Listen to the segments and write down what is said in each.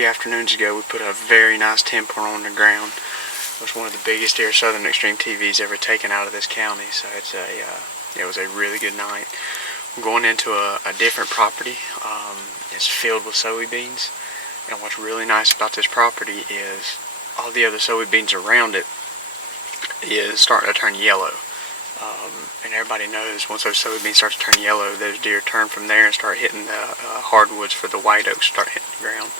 3 afternoons ago, we put a very nice 10-pointer on the ground. It was one of the biggest deer Southern Extreme TV's ever taken out of this county, so it was a really good night. We're going into a different property. It's filled with soybeans, and what's really nice about this property is all the other soybeans around it is starting to turn yellow. And everybody knows once those soybeans start to turn yellow, those deer turn from there and start hitting the hardwoods for the white oaks to start hitting the ground.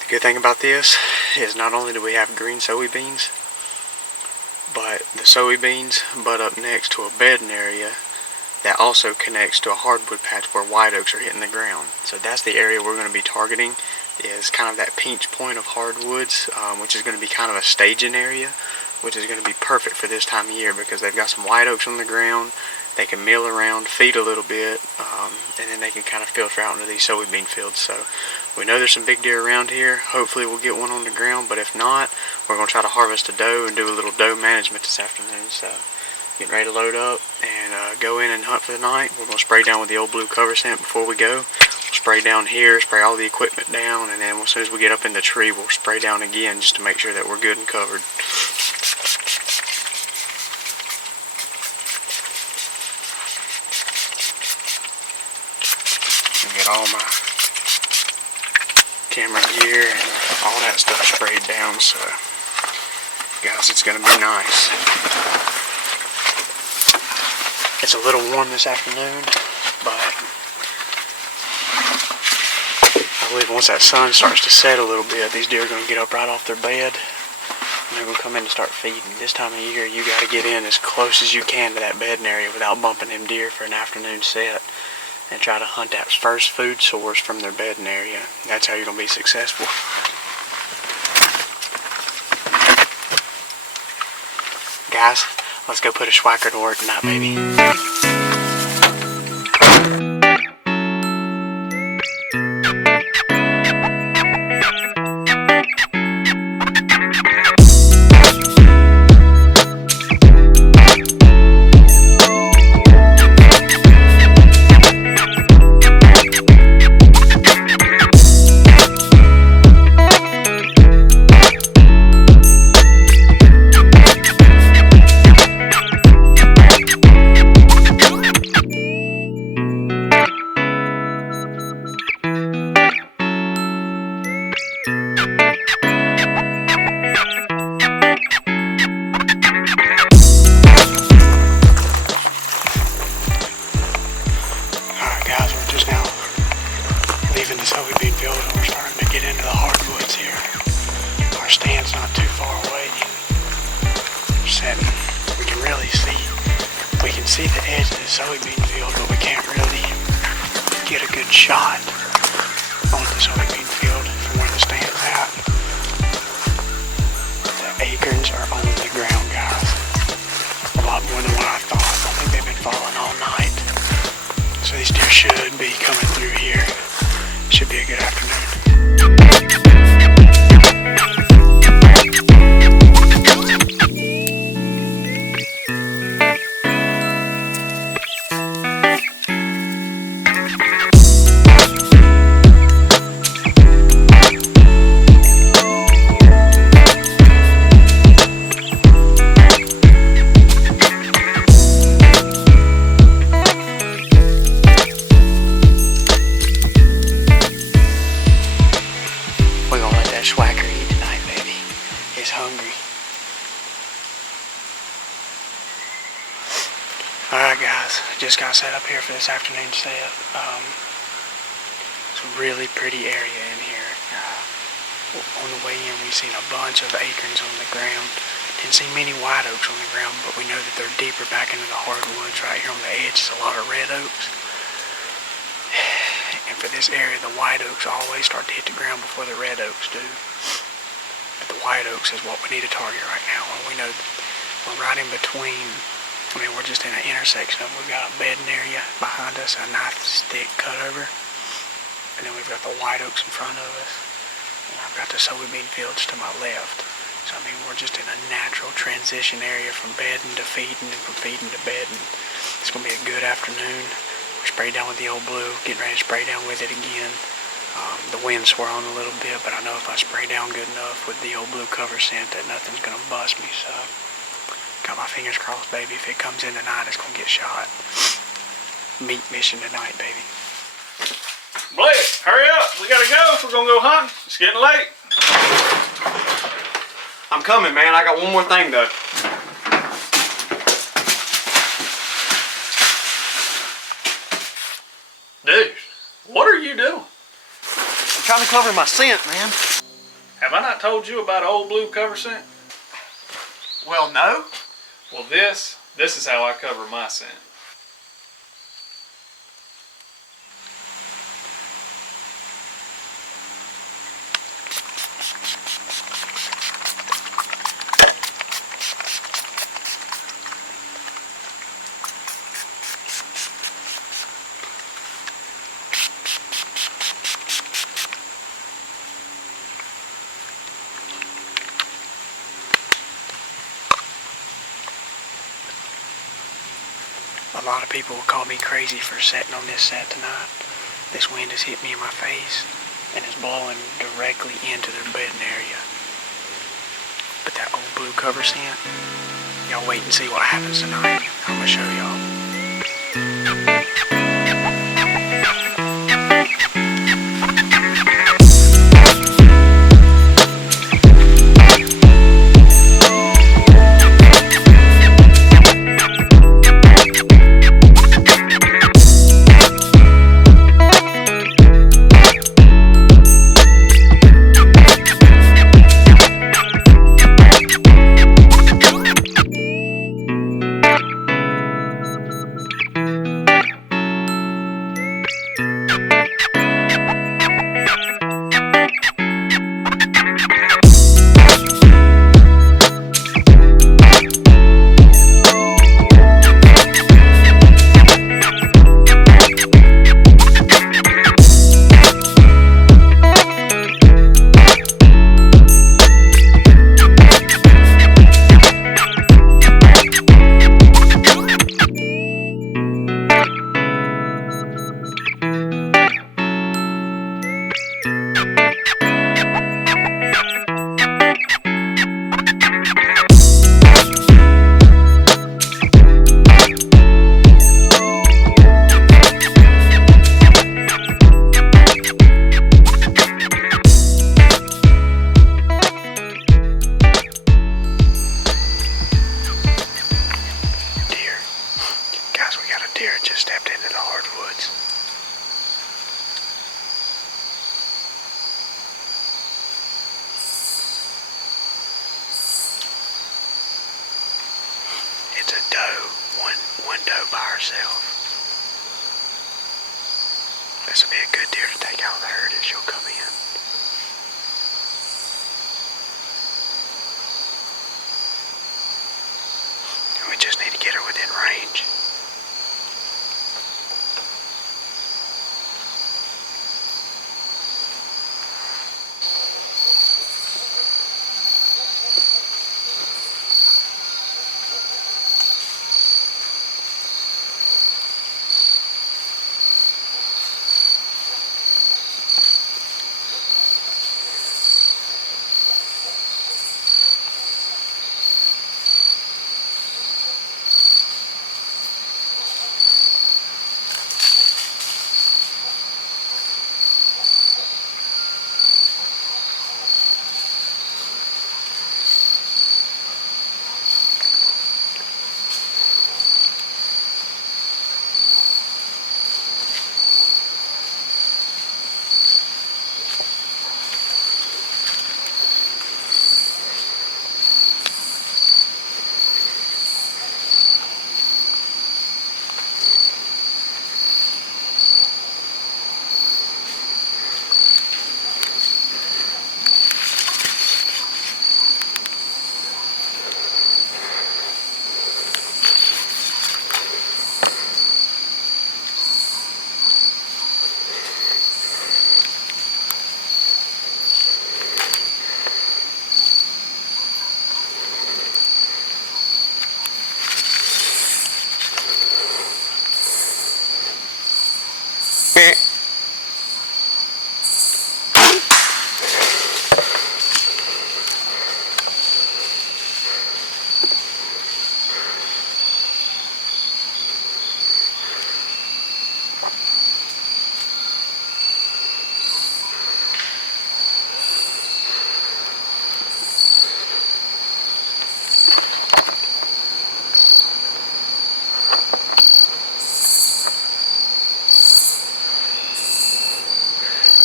The good thing about this is not only do we have green soybeans, but the soybeans butt up next to a bedding area that also connects to a hardwood patch where white oaks are hitting the ground. So that's the area we're going to be targeting, is kind of that pinch point of hardwoods, which is going to be kind of a staging area, which is going to be perfect for this time of year because they've got some white oaks on the ground. They can mill around, feed a little bit, and then they can kind of filter out into these soybean fields. So we know there's some big deer around here. Hopefully we'll get one on the ground, but if not, we're going to try to harvest a doe and do a little doe management this afternoon. So getting ready to load up and go in and hunt for the night. We're going to spray down with the Ole Blu Cover Scent before we go. We'll spray down here, spray all the equipment down, and then as soon as we get up in the tree, we'll spray down again just to make sure that we're good and covered. Get all my camera gear and all that stuff sprayed down, so guys, it's going to be nice. It's a little warm this afternoon, but I believe once that sun starts to set a little bit, these deer are going to get up right off their bed and they're going to come in and start feeding. This time of year, you got to get in as close as you can to that bedding area without bumping them deer for an afternoon set, and try to hunt that first food source from their bedding area. That's how you're going to be successful. Guys, let's go put a schwacker to work tonight, baby. Leaving the soybean field and we're starting to get into the hardwoods here. Our stand's not too far away. We're setting. We can really see. We can see the edge of the soybean field, but we can't really get a good shot on the soybean field from where the stand's at. The acorns are on the ground, guys. A lot more than what I thought. I think they've been falling all night. So these deer should be coming through here. Should be a good afternoon. Schwacker eat tonight, baby. He's hungry. Alright guys, just got set up here for this afternoon set. It's a really pretty area in here. On the way in, we've seen a bunch of acorns on the ground. Didn't see many white oaks on the ground, but we know that they're deeper back into the hardwoods. Right here on the edge is a lot of red oaks. And for this area, the white oaks always start to hit the ground before the red oaks do. But the white oaks is what we need to target right now. And we know we're right in between. I mean, we're just in an intersection of, we've got a bedding area behind us, a nice thick cutover. And then we've got the white oaks in front of us. And I've got the soybean fields to my left. So I mean, we're just in a natural transition area from bedding to feeding and from feeding to bedding. It's going to be a good afternoon. We sprayed down with the Ole Blu, getting ready to spray down with it again. The wind's swirling a little bit, but I know if I spray down good enough with the Ole Blu Cover Scent that nothing's going to bust me, so got my fingers crossed, baby. If it comes in tonight, it's going to get shot. Meat mission tonight, baby. Blake, hurry up. We got to go. We're going to go hunting. It's getting late. I'm coming, man. I got one more thing, though. Dude, what are you doing? I'm trying to cover my scent, man. Have I not told you about Ole Blu Cover Scent? Well, no. Well, this is how I cover my scent. A lot of people will call me crazy for sitting on this set tonight. This wind has hit me in my face and is blowing directly into their bedding area. But that Ole Blu Cover Scent, y'all wait and see what happens tonight. I'm gonna show y'all. Just stepped into the hardwoods. It's a doe, one doe by herself. This will be a good deer to take out of the herd as she'll come in. And we just need to get her within range.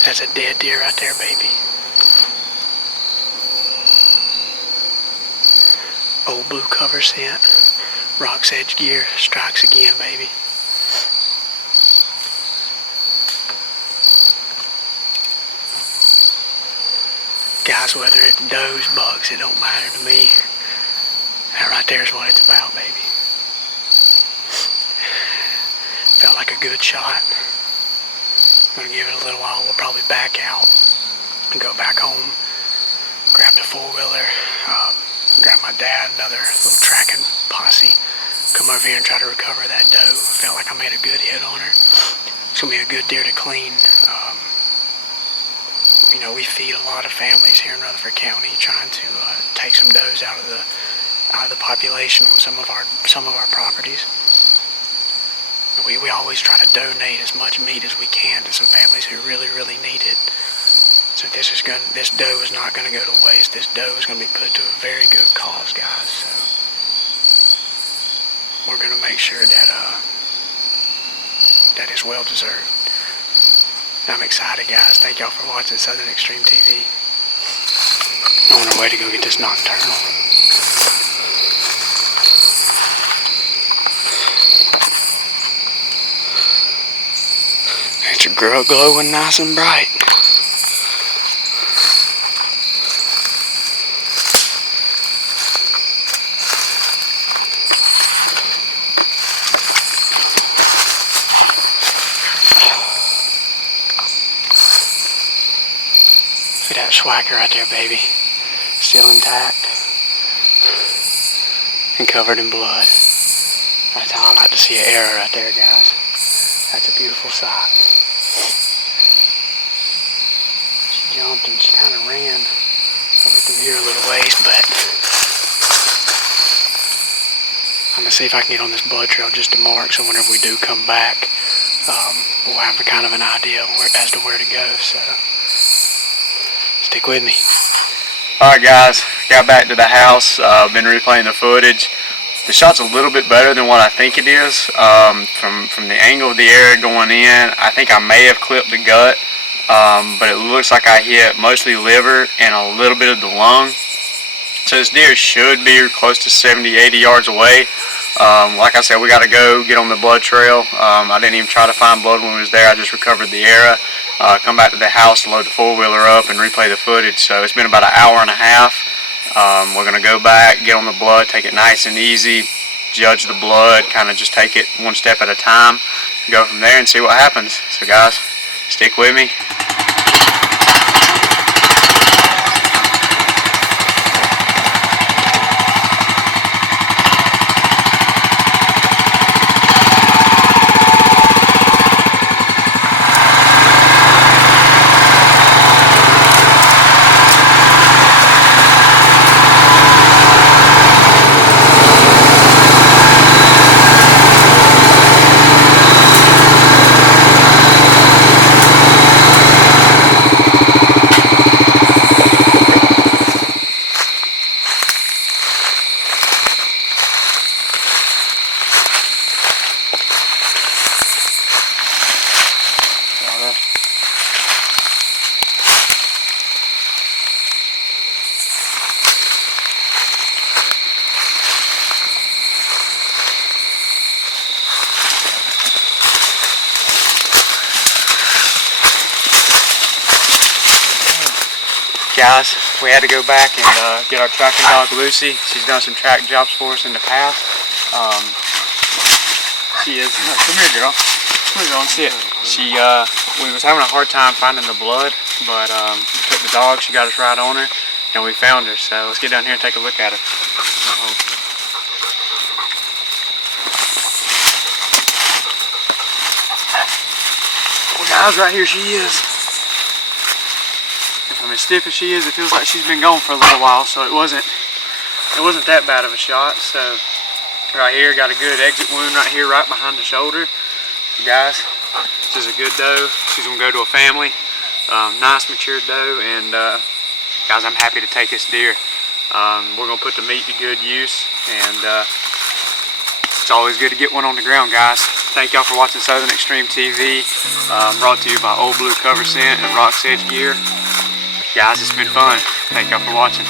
That's a dead deer right there, baby. Ole Blu Cover Scent. Rock's Edge gear strikes again, baby. Guys, whether it's does, bucks, it don't matter to me. That right there is what it's about, baby. Felt like a good shot. I'm gonna give it a little while. We'll probably back out and go back home. Grab the four-wheeler, grab my dad, another little tracking posse. Come over here and try to recover that doe. Felt like I made a good hit on her. It's gonna be a good deer to clean. You know, we feed a lot of families here in Rutherford County, trying to take some does out of the population on some of our properties. We always try to donate as much meat as we can to some families who really need it. So this doe is not going to go to waste. This doe is going to be put to a very good cause, guys. So we're going to make sure that that is well deserved. I'm excited, guys. Thank y'all for watching Southern Extreme TV. On our way to go get this nocturnal. It's a girl glowing nice and bright. See that swagger right there, baby. Still intact. And covered in blood. That's how I like to see an arrow right there, guys. That's a beautiful sight. She jumped and she kind of ran over through here a little ways, but I'm going to see if I can get on this blood trail just to mark, so whenever we do come back, we'll have a kind of an idea as to where to go. So stick with me. Alright guys, got back to the house, been replaying the footage. The shot's a little bit better than what I think it is. From the angle of the arrow going in, I think I may have clipped the gut, but it looks like I hit mostly liver and a little bit of the lung. So this deer should be close to 70, 80 yards away. Like I said, we got to go get on the blood trail. I didn't even try to find blood when we was there. I just recovered the arrow. Come back to the house, load the four-wheeler up, and replay the footage. So it's been about an hour and a half. We're going to go back, get on the blood, take it nice and easy, judge the blood, kind of just take it one step at a time, go from there and see what happens. So guys, stick with me. Guys, we had to go back and get our tracking dog Lucy. She's done some track jobs for us in the past. She is, come here girl, come here girl and sit. We was having a hard time finding the blood, but we took the dog, she got us right on her, and we found her. So let's get down here and take a look at her. Well guys, right here she is. I mean, as stiff as she is, it feels like she's been gone for a little while, so it wasn't that bad of a shot. So right here, got a good exit wound right here, right behind the shoulder. So guys, this is a good doe. She's gonna go to a family, nice mature doe, and guys, I'm happy to take this deer. We're gonna put the meat to good use, and It's always good to get one on the ground, guys. Thank y'all for watching Southern Extreme TV. Brought to you by Ole Blu Cover Scent and Rock's Edge Gear. Guys, it's been fun. Thank y'all for watching.